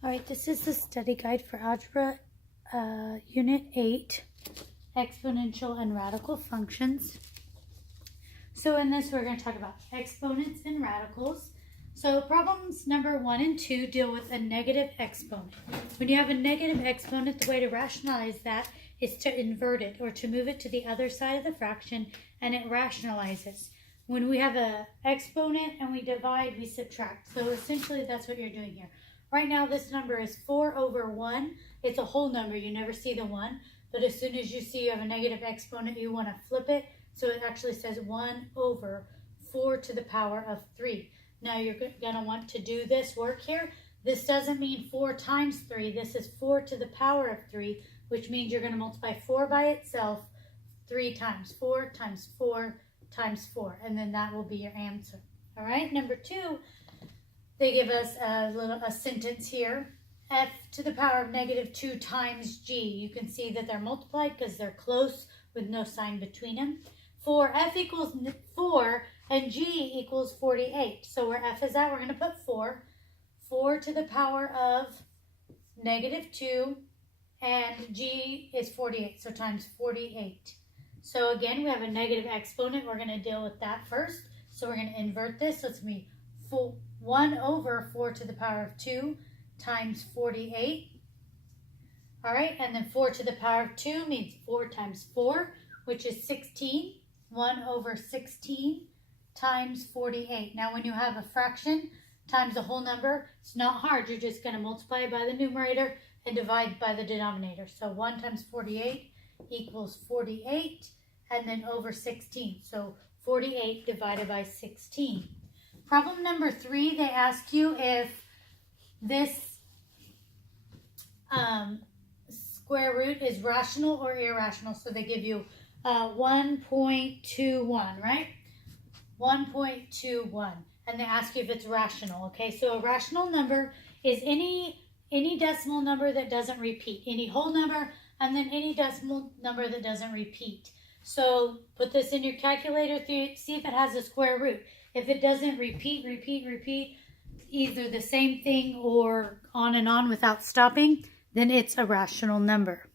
All right, this is the study guide for Algebra Unit 8, Exponential and Radical Functions. So in this, we're going to talk about exponents and radicals. So problems number 1 and 2 deal with a negative exponent. When you have a negative exponent, the way to rationalize that is to invert it or to move it to the other side of the fraction, and it rationalizes. When we have an exponent and we divide, we subtract. So essentially, that's what you're doing here. Right now, this number is 4 over 1. It's a whole number. You never see the 1. But as soon as you see you have a negative exponent, you want to flip it. So it actually says 1 over 4 to the power of 3. Now you're going to want to do this work here. This doesn't mean 4 times 3. This is 4 to the power of 3, which means you're going to multiply 4 by itself 3 times. 4 times 4 times 4. And then that will be your answer. All right, number 2. They give us a sentence here. F to the power of negative 2 times g. You can see that they're multiplied because they're close with no sign between them. For f equals 4 and g equals 48. So where f is at, we're going to put 4. 4 to the power of negative 2 and g is 48. So times 48. So again, we have a negative exponent. We're going to deal with that first. So we're going to invert this. So it's going to be 1 over 4 to the power of 2 times 48. All right, and then 4 to the power of 2 means 4 times 4, which is 16. 1 over 16 times 48. Now, when you have a fraction times a whole number, it's not hard. You're just going to multiply by the numerator and divide by the denominator. So 1 times 48 equals 48, and then over 16. So 48 divided by 16. Problem number 3, they ask you if this square root is rational or irrational. So they give you 1.21, right? 1.21. And they ask you if it's rational, okay? So a rational number is any decimal number that doesn't repeat. Any whole number, and then any decimal number that doesn't repeat. So put this in your calculator, see if it has a square root. If it doesn't repeat, either the same thing or on and on without stopping, then it's a rational number.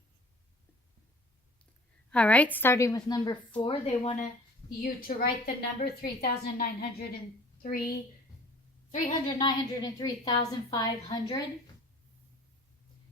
All right, starting with number 4, they want you to write the number 303,500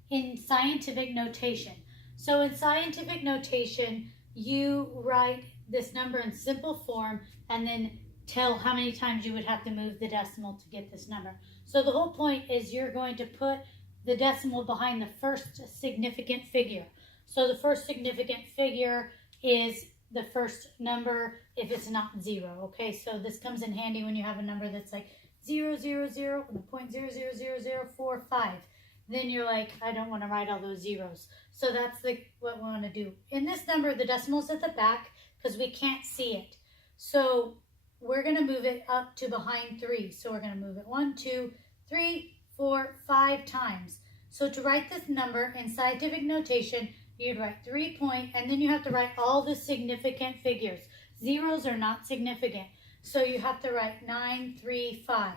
in scientific notation. So in scientific notation, you write this number in simple form and then tell how many times you would have to move the decimal to get this number. So the whole point is you're going to put the decimal behind the first significant figure. So the first significant figure is the first number if it's not 0, okay? So this comes in handy when you have a number that's like 0, 0, 0, and a 0.000045. Then you're like, I don't want to write all those zeros. So that's what we want to do. In this number, the decimal's at the back because we can't see it. So we're going to move it up to behind 3. So we're going to move it 1, 2, 3, 4, 5 times. So to write this number in scientific notation, you'd write 3 and then you have to write all the significant figures. Zeros are not significant. So you have to write 9, 3, 5.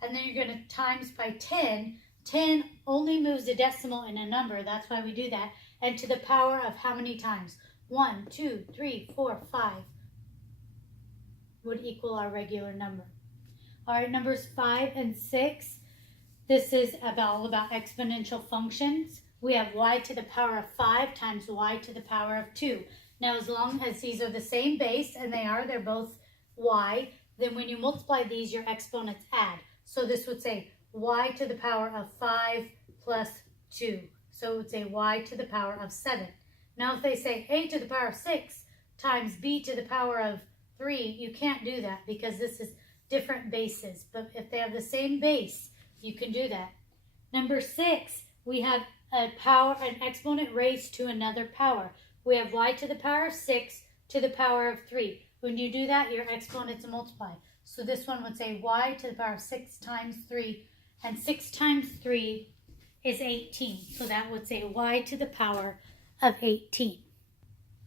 And then you're going to times by 10. 10 only moves a decimal in a number. That's why we do that. And to the power of how many times? 1, 2, 3, 4, 5 would equal our regular number. All right, numbers 5 and 6. This is all about exponential functions. We have y to the power of 5 times y to the power of 2. Now, as long as these are the same base, and they're both y, then when you multiply these, your exponents add. So this would say y to the power of 5 plus 2. So it would say y to the power of 7. Now, if they say a to the power of 6 times b to the power of 3, you can't do that because this is different bases. But if they have the same base, you can do that. Number 6, we have an exponent raised to another power. We have y to the power of 6 to the power of 3. When you do that, your exponents multiply. So this one would say y to the power of 6 times 3, and 6 times 3 is 18. So that would say y to the power of 18.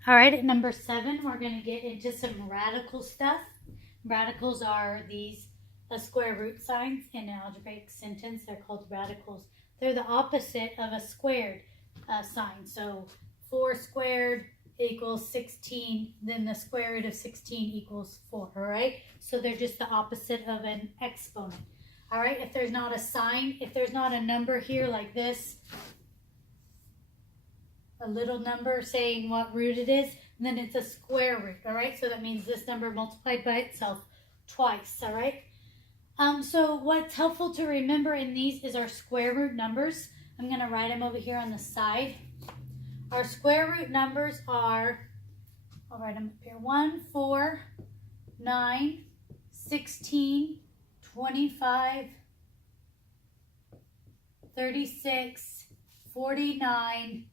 All right, at number 7, we're going to get into some radical stuff. Radicals are these square root signs in an algebraic sentence. They're called radicals. they're the opposite of a squared sign. So 4 squared equals 16, then the square root of 16 equals 4, all right? So they're just the opposite of an exponent, all right? If there's not a sign, if there's not a number here like this, a little number saying what root it is, then it's a square root, all right? So that means this number multiplied by itself twice, all right? So what's helpful to remember in these is our square root numbers. I'm going to write them over here on the side. Our square root numbers are, I'll write them up here, 1, 4, 9, 16, 25, 36, 49,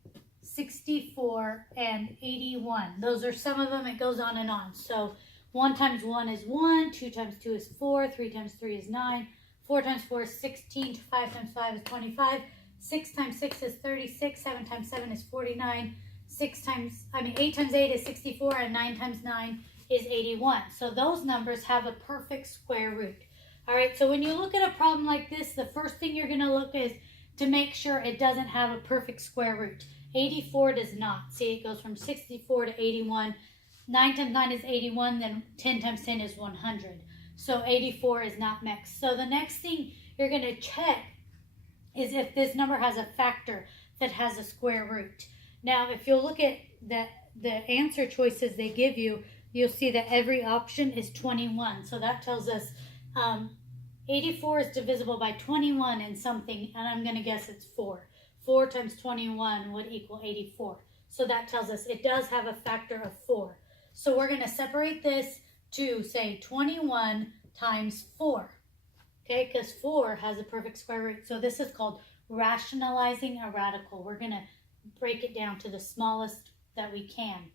64, and 81. Those are some of them. It goes on and on. So 1 times 1 is 1, 2 times 2 is 4, 3 times 3 is 9, 4 times 4 is 16, 5 times 5 is 25, 6 times 6 is 36, 7 times 7 is 49, 8 times 8 is 64, and 9 times 9 is 81. So those numbers have a perfect square root. All right, so when you look at a problem like this, the first thing you're going to look is to make sure it doesn't have a perfect square root. 84 does not. See, it goes from 64 to 81. 9 times 9 is 81, then 10 times 10 is 100. So 84 is not mixed. So the next thing you're going to check is if this number has a factor that has a square root. Now, if you'll look at the answer choices they give you, you'll see that every option is 21. So that tells us 84 is divisible by 21 in something, and I'm going to guess it's 4. 4 times 21 would equal 84. So that tells us it does have a factor of 4. So we're going to separate this to, say, 21 times 4. Okay, because 4 has a perfect square root. So this is called rationalizing a radical. We're going to break it down to the smallest that we can.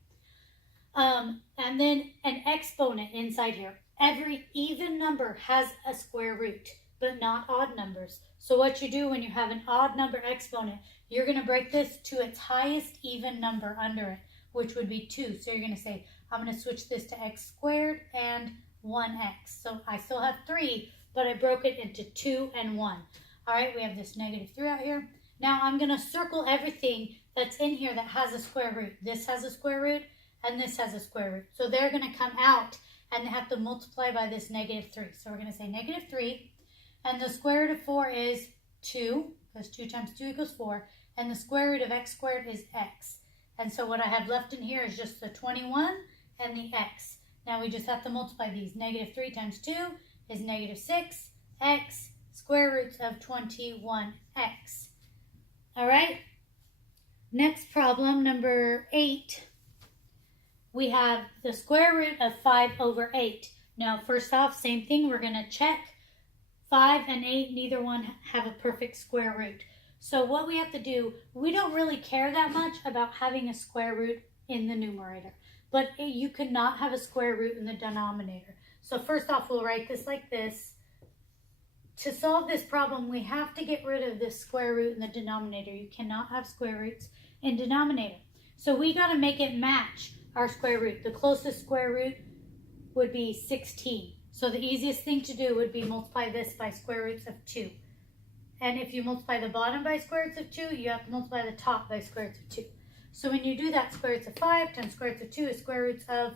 And then an exponent inside here. Every even number has a square root, but not odd numbers. So what you do when you have an odd number exponent, you're going to break this to its highest even number under it, which would be 2. So you're going to say, I'm going to switch this to x squared and 1x. So I still have 3, but I broke it into 2 and 1. All right, we have this negative 3 out here. Now I'm going to circle everything that's in here that has a square root. This has a square root, and this has a square root. So they're going to come out, and they have to multiply by this negative 3. So we're going to say negative 3, and the square root of 4 is 2, because 2 times 2 equals 4, and the square root of x squared is x. And so what I have left in here is just the 21 and the x. Now we just have to multiply these. Negative 3 times 2 is negative 6, x, square roots of 21x. All right? Next problem, number 8. We have the square root of 5 over 8. Now, first off, same thing. We're going to check 5 and 8. Neither one have a perfect square root. So what we have to do, we don't really care that much about having a square root in the numerator. But you cannot have a square root in the denominator. So first off, we'll write this like this. To solve this problem, we have to get rid of this square root in the denominator. You cannot have square roots in denominator. So we got to make it match our square root. The closest square root would be 16. So the easiest thing to do would be multiply this by square roots of 2. And if you multiply the bottom by square roots of 2, you have to multiply the top by square roots of 2. So when you do that, square roots of 5 times square roots of 2 is square roots of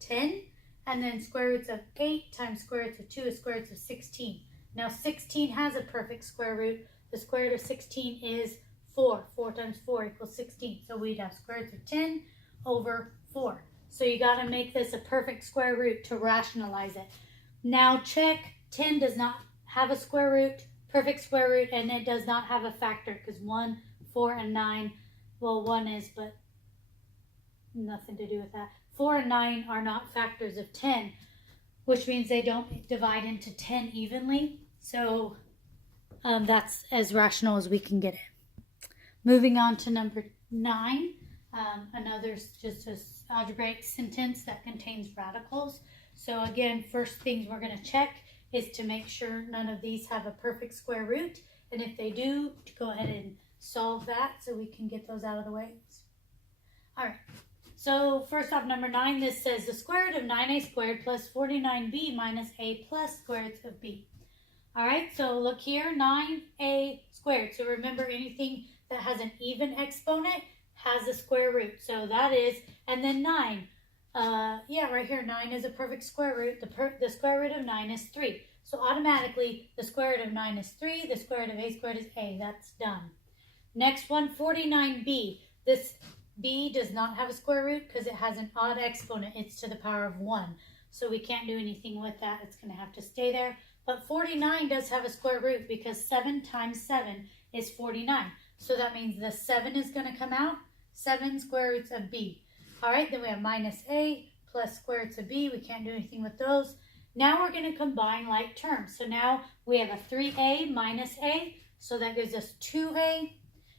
10. And then square roots of 8 times square roots of 2 is square roots of 16. Now 16 has a perfect square root. The square root of 16 is 4. 4 times 4 equals 16. So we'd have square roots of 10 over 4. So you got to make this a perfect square root to rationalize it. Now check, 10 does not have a square root, perfect square root, and it does not have a factor because 1, 4, and 9, well, 1 is, but nothing to do with that. 4 and 9 are not factors of 10, which means they don't divide into 10 evenly. So that's as rational as we can get it. Moving on to number 9, another just an algebraic sentence that contains radicals. So again, first things we're going to check is to make sure none of these have a perfect square root. And if they do, to go ahead and solve that so we can get those out of the way. All right. So first off, number 9, this says the square root of 9a squared plus 49b minus a plus square root of b. All right, so look here, 9a squared. So remember, anything that has an even exponent has a square root. So that is, and then 9. Yeah, right here, 9 is a perfect square root. The square root of 9 is 3. So automatically, the square root of 9 is 3. The square root of a squared is a. That's done. Next one, 49b. This b does not have a square root because it has an odd exponent. It's to the power of 1. So we can't do anything with that. It's going to have to stay there. But 49 does have a square root because 7 times 7 is 49. So that means the 7 is going to come out. 7 square roots of b. All right, then we have minus a plus square roots of b. We can't do anything with those. Now we're going to combine like terms. So now we have a 3a minus a. So that gives us 2a.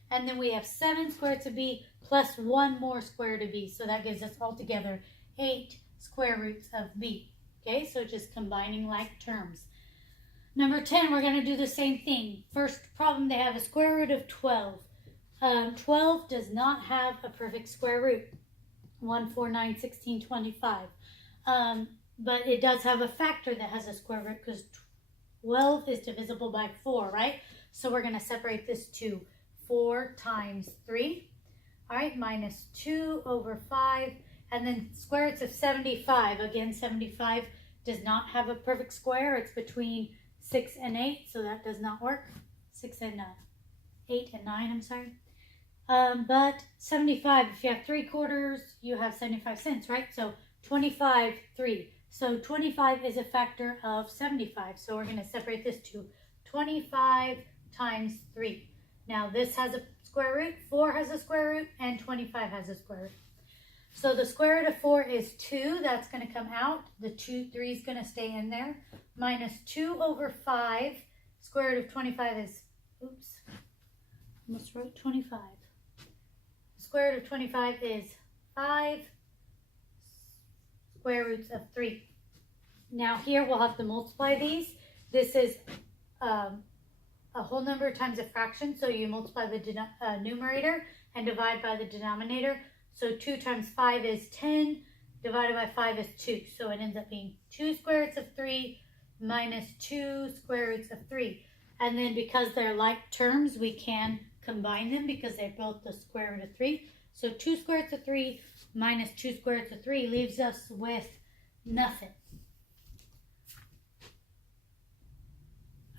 And then we have 7 square roots of b plus 1 more square root of b. So that gives us altogether 8 square roots of b. Okay, so just combining like terms. Number 10, we're going to do the same thing. First problem, they have a square root of 12. 12 does not have a perfect square root. 1, 4, 9, 16, 25. But it does have a factor that has a square root because 12 is divisible by 4, right? So we're going to separate this to 4 times 3. All right, minus 2 over 5. And then square roots of 75. Again, 75 does not have a perfect square. It's between 6 and 8, so that does not work. 6 and 8 and 9, I'm sorry. But 75, if you have 3/4, you have 75 cents, right? So 25, 3. So 25 is a factor of 75. So we're going to separate this to 25 times 3. Now this has a square root, 4 has a square root, and 25 has a square root. So the square root of 4 is 2. That's going to come out. The 3 is going to stay in there. Minus 2 over 5. Square root of 25 is, oops, almost wrote 25. Square root of 25 is 5 square roots of 3. Now here we'll have to multiply these. This is a whole number times a fraction. So you multiply the numerator and divide by the denominator. So 2 times 5 is 10, divided by 5 is 2. So it ends up being 2 square roots of 3 minus 2 square roots of 3. And then because they're like terms, we can combine them because they're both the square root of 3. So 2 square roots of 3 minus 2 square roots of 3 leaves us with nothing.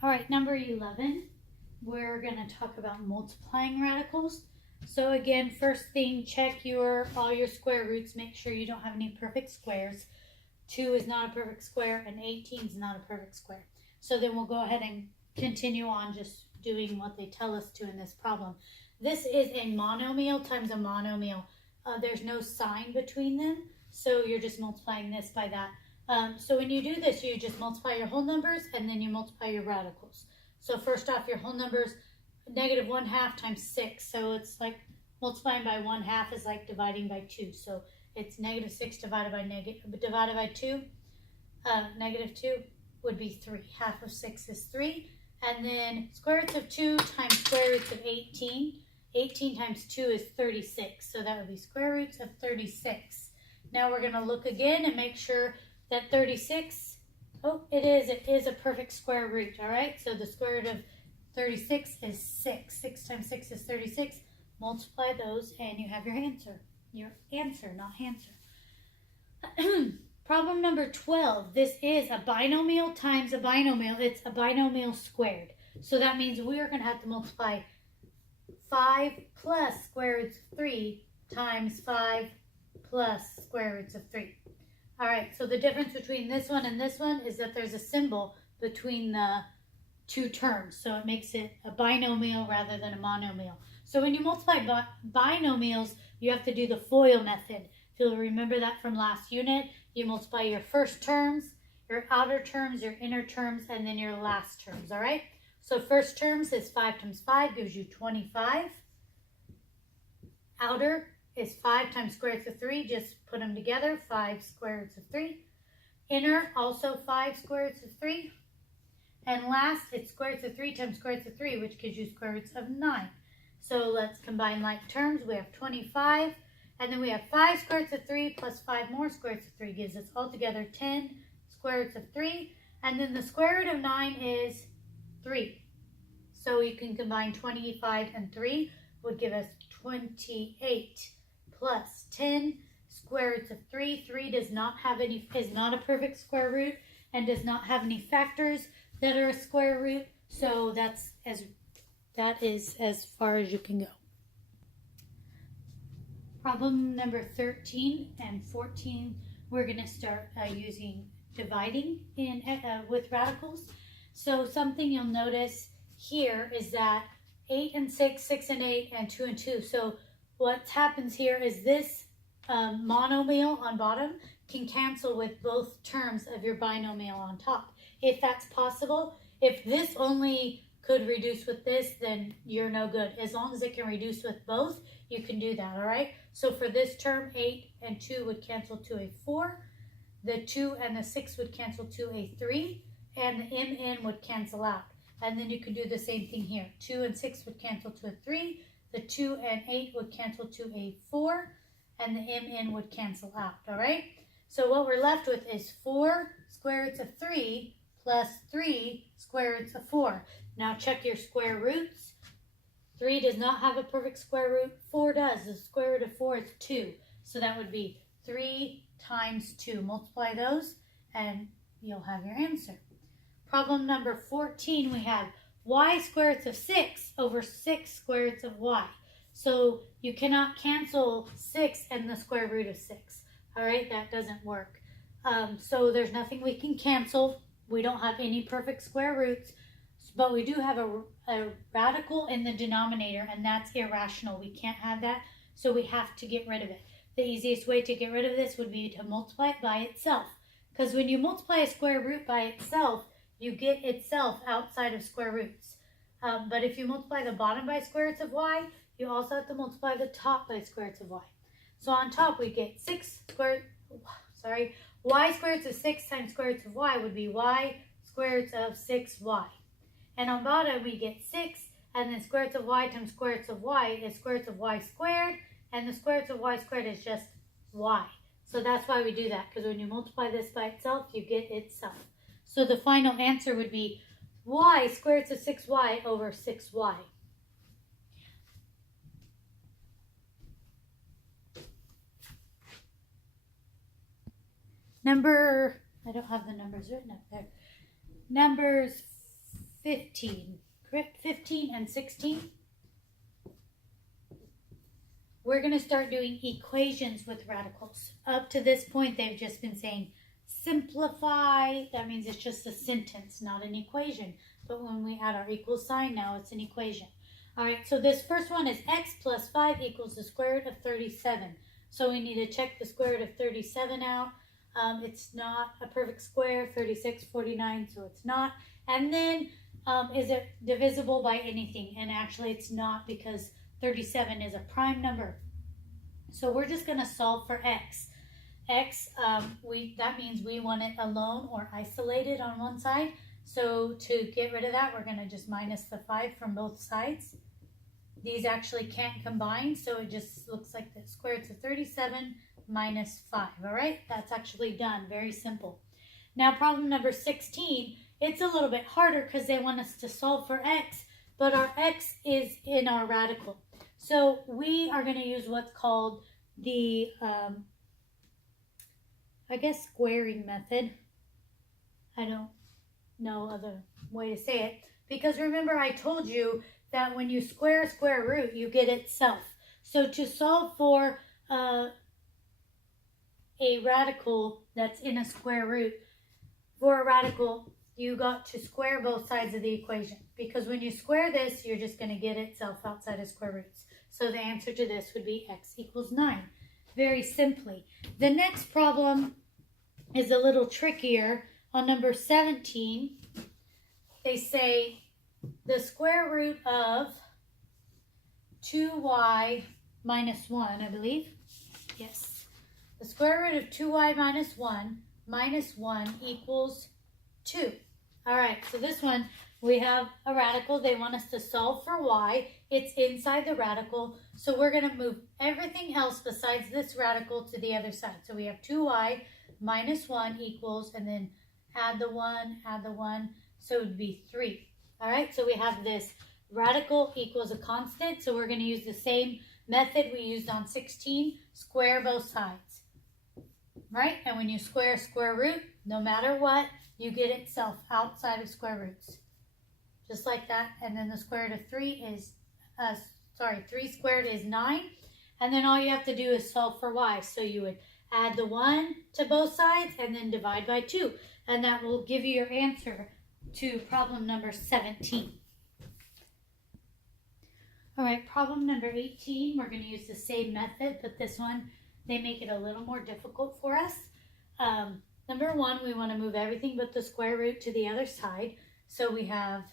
All right, number 11, we're going to talk about multiplying radicals. So again, first thing, check all your square roots. Make sure you don't have any perfect squares. 2 is not a perfect square, and 18 is not a perfect square. So then we'll go ahead and continue on just doing what they tell us to in this problem. This is a monomial times a monomial. There's no sign between them, so you're just multiplying this by that. So when you do this, you just multiply your whole numbers, and then you multiply your radicals. So first off, your whole numbers, negative 1/2 times 6. So it's like multiplying by 1/2 is like dividing by 2. So it's negative 6 divided by 2. Negative 2 would be 3. Half of 6 is 3. And then square roots of 2 times square roots of 18. 18 times 2 is 36. So that would be square roots of 36. Now we're going to look again and make sure that 36, it is a perfect square root, all right? So the square root of 36 is 6. 6 times 6 is 36. Multiply those and you have your answer. Your answer, not answer. Problem number 12. This is a binomial times a binomial. It's a binomial squared. So that means we are going to have to multiply 5 plus square roots of 3 times 5 plus square roots of 3. All right, so the difference between this one and this one is that there's a symbol between the two terms. So it makes it a binomial rather than a monomial. So when you multiply binomials, you have to do the FOIL method. If you'll remember that from last unit, you multiply your first terms, your outer terms, your inner terms, and then your last terms, all right? So first terms is 5 times 5 gives you 25. Outer is 5 times square roots of 3. Just put them together, 5 square roots of 3. Inner, also 5 square roots of 3. And last, it's square roots of 3 times square roots of 3, which gives you square roots of 9. So let's combine like terms. We have 25, and then we have 5 square roots of 3 plus 5 more square roots of 3 gives us altogether 10 square roots of 3. And then the square root of 9 is 3. So you can combine 25 and 3 would give us 28 plus 10 square roots of 3. 3 does not have any, is not a perfect square root and does not have any factors that are a square root. So that is as far as you can go. Problem number 13 and 14, we're going to start using dividing with radicals. So something you'll notice here is that 8 and 6, 6 and 8, and 2 and 2. So what happens here is this monomial on bottom can cancel with both terms of your binomial on top. If that's possible, if this only could reduce with this, then you're no good. As long as it can reduce with both, you can do that, all right? So for this term, 8 and 2 would cancel to a 4. The 2 and the 6 would cancel to a 3. And the mn would cancel out. And then you can do the same thing here. 2 and 6 would cancel to a 3. The 2 and 8 would cancel to a 4. And the mn would cancel out, all right? So what we're left with is 4 square roots of 3 plus 3 square roots of 4. Now check your square roots. 3 does not have a perfect square root. 4 does. The square root of 4 is 2. So that would be 3 times 2. Multiply those and you'll have your answer. Problem number 14, we have y square roots of 6 over 6 square roots of y. So you cannot cancel 6 and the square root of 6. All right, that doesn't work. So there's nothing we can cancel. We don't have any perfect square roots, but we do have a radical in the denominator, and that's irrational. We can't have that, so we have to get rid of it. The easiest way to get rid of this would be to multiply it by itself, because when you multiply a square root by itself, you get itself outside of square roots. But if you multiply the bottom by square roots of y, you also have to multiply the top by square roots of y. So on top we get y square roots of 6 times square roots of y would be y square roots of 6y. And on bottom we get 6, and then square roots of y times square roots of y is square roots of y squared, and the square roots of y squared is just y. So that's why we do that, because when you multiply this by itself, you get itself. So the final answer would be y square roots of 6y over 6y. I don't have the numbers written up there. Numbers 15 and 16. We're going to start doing equations with radicals. Up to this point, they've just been saying simplify. That means it's just a sentence, not an equation. But when we add our equal sign, now it's an equation. All right, so this first one is x plus 5 equals the square root of 37. So we need to check the square root of 37 out. It's not a perfect square, 36, 49, so it's not. And then, is it divisible by anything? And actually it's not, because 37 is a prime number. So we're just going to solve for x. That means we want it alone or isolated on one side. So to get rid of that, we're going to just minus the 5 from both sides. These actually can't combine, so it just looks like the square root of 37 minus 5, all right? That's actually done, very simple. Now problem number 16, it's a little bit harder because they want us to solve for x, but our x is in our radical. So we are going to use what's called the, squaring method. I don't know other way to say it, because remember I told you that when you square a square root, you get itself. So to solve for a radical that's in a square root, for a radical, you got to square both sides of the equation. Because when you square this, you're just going to get itself outside of square roots. So the answer to this would be x equals 9. Very simply. The next problem is a little trickier. On number 17, they say the square root of 2y minus 1, I believe. Yes. The square root of 2y minus 1 equals 2. All right, so this one, we have a radical. They want us to solve for y. It's inside the radical, so we're going to move everything else besides this radical to the other side. So we have 2y minus 1 equals, and then add the 1, so it would be 3. All right, so we have this radical equals a constant, so we're going to use the same method we used on 16, square both sides, right? And when you square square root, no matter what, you get itself outside of square roots, just like that. And then the square root of 3 is, 3 squared is 9, and then all you have to do is solve for y. So you would add the 1 to both sides and then divide by 2, and that will give you your answer to problem number 17. All right, problem number 18, we're going to use the same method, but this one, they make it a little more difficult for us. Number 1, we want to move everything but the square root to the other side. So we have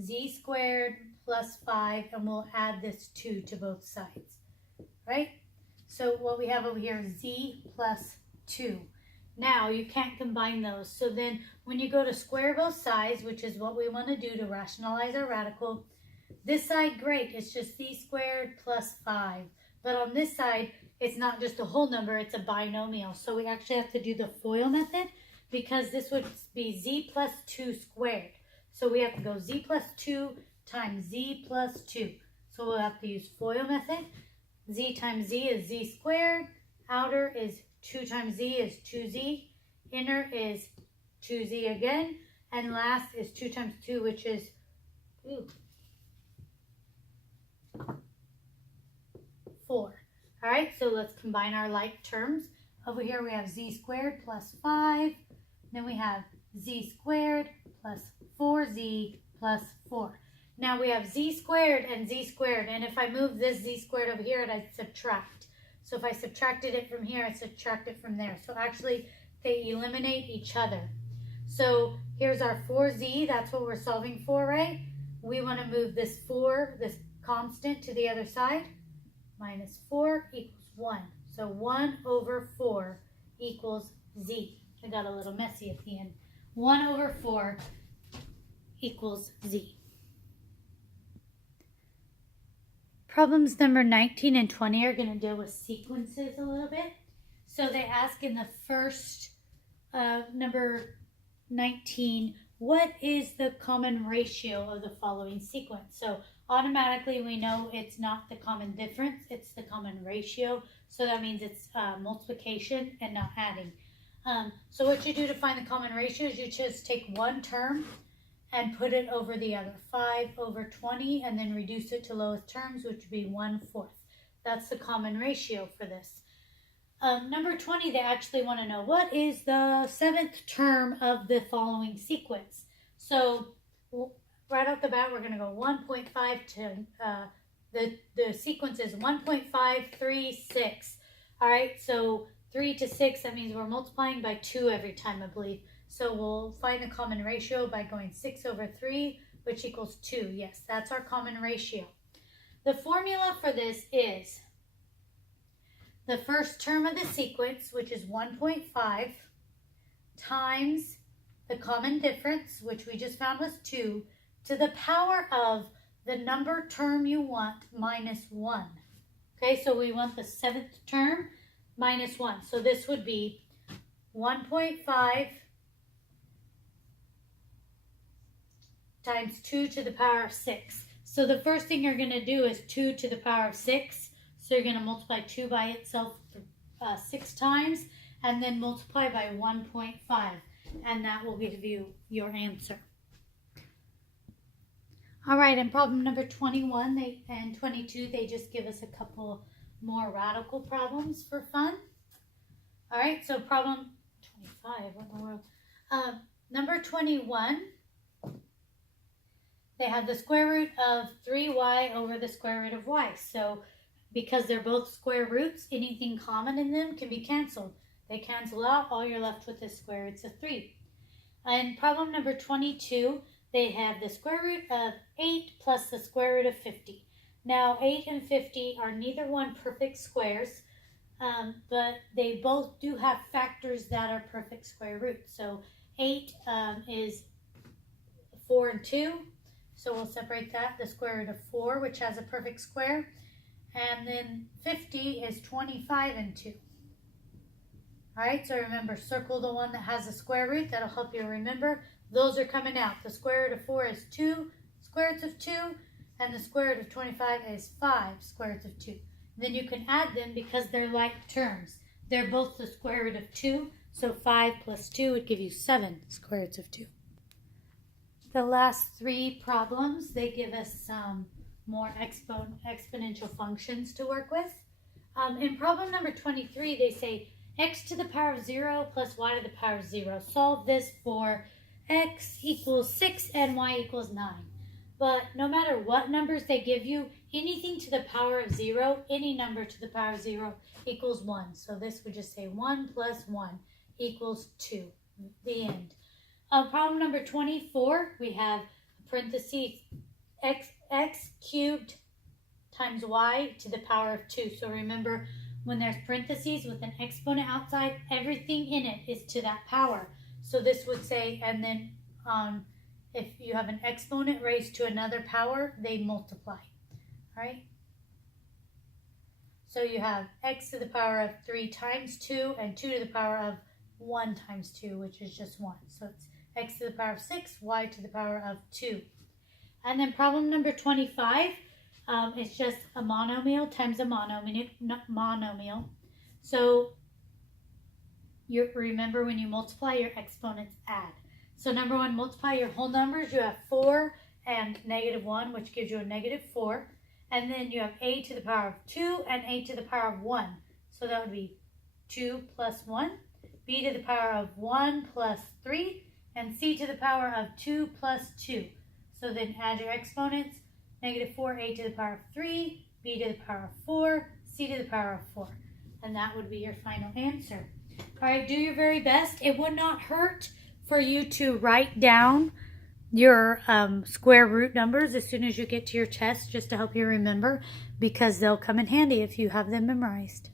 z squared plus 5, and we'll add this 2 to both sides, right? So what we have over here is z plus 2. Now, you can't combine those. So then when you go to square both sides, which is what we want to do to rationalize our radical, this side, great, it's just z squared plus 5. But on this side, it's not just a whole number, it's a binomial. So we actually have to do the FOIL method, because this would be z plus 2 squared. So we have to go z plus 2 times z plus 2. So we'll have to use FOIL method. Z times z is z squared. Outer is 2 times z is 2z. Inner is 2z again. And last is 2 times 2, which is 4. All right, so let's combine our like terms. Over here we have z squared plus 5. Then we have z squared plus 4z plus 4. Now we have z squared and z squared, and if I move this z squared over here, I'd subtract. So if I subtracted it from here, I'd subtract it from there. So actually, they eliminate each other. So here's our 4z, that's what we're solving for, right? We want to move this 4, this constant, to the other side. Minus 4 equals 1. So 1 over 4 equals z. I got a little messy at the end. 1 over 4 equals z. Problems number 19 and 20 are going to deal with sequences a little bit. So they ask in the first number 19, what is the common ratio of the following sequence? So automatically we know it's not the common difference, it's the common ratio. So that means it's multiplication and not adding. So what you do to find the common ratio is you just take one term and put it over the other. 5 over 20, and then reduce it to lowest terms, which would be 1/4. That's the common ratio for this. Number 20, they actually want to know what is the 7th term of the following sequence. So right off the bat, we're going to go 1.5 to, the sequence is 1.536. All right, so 3 to 6, that means we're multiplying by 2 every time, I believe. So we'll find the common ratio by going 6 over 3, which equals 2. Yes, that's our common ratio. The formula for this is the first term of the sequence, which is 1.5, times the common difference, which we just found was 2, to the power of the number term you want minus 1. Okay, so we want the 7th term minus 1. So this would be 1.5 times 2 to the power of 6. So the first thing you're going to do is 2 to the power of 6. So you're going to multiply 2 by itself 6 times, and then multiply by 1.5. And that will give you your answer. All right, and problem number 21 and 22, they just give us a couple more radical problems for fun. All right, so problem 25, what in the world? Number 21, they have the square root of 3y over the square root of y. So because they're both square roots, anything common in them can be canceled. They cancel out, all you're left with is square roots of 3. And problem number 22, they have the square root of 8 plus the square root of 50. Now, 8 and 50 are neither one perfect squares, but they both do have factors that are perfect square roots. So 8 is 4 and 2, so we'll separate that, the square root of 4, which has a perfect square. And then 50 is 25 and 2. All right, so remember, circle the one that has a square root. That'll help you remember. those are coming out. The square root of 4 is 2 square roots of 2, and the square root of 25 is 5 square roots of 2. Then you can add them because they're like terms. They're both the square root of 2, so 5 plus 2 would give you 7 square roots of 2. The last 3 problems, they give us some more exponential functions to work with. In problem number 23, they say x to the power of 0 plus y to the power of 0. Solve this for x equals 6 and y equals 9. But no matter what numbers they give you, anything to the power of 0, any number to the power of 0 equals 1. So this would just say 1 plus 1 equals 2. The end. Problem number 24, we have parentheses x cubed times y to the power of 2. So remember, when there's parentheses with an exponent outside, everything in it is to that power. So this would say, and then if you have an exponent raised to another power, they multiply. All right? So you have x to the power of 3 times 2 and 2 to the power of 1 times 2, which is just 1. So it's x to the power of 6, y to the power of 2. And then problem number 25, it's just a monomial times a monomial. So you remember, when you multiply, your exponents add. So number 1, multiply your whole numbers. You have 4 and -1, which gives you a -4. And then you have a to the power of 2 and a to the power of 1. So that would be 2 plus 1. B to the power of 1 plus 3. And c to the power of 2 plus 2. So then add your exponents. -4, a to the power of 3, b to the power of 4, c to the power of 4. And that would be your final answer. All right, do your very best. It would not hurt for you to write down your square root numbers as soon as you get to your test, just to help you remember, because they'll come in handy if you have them memorized.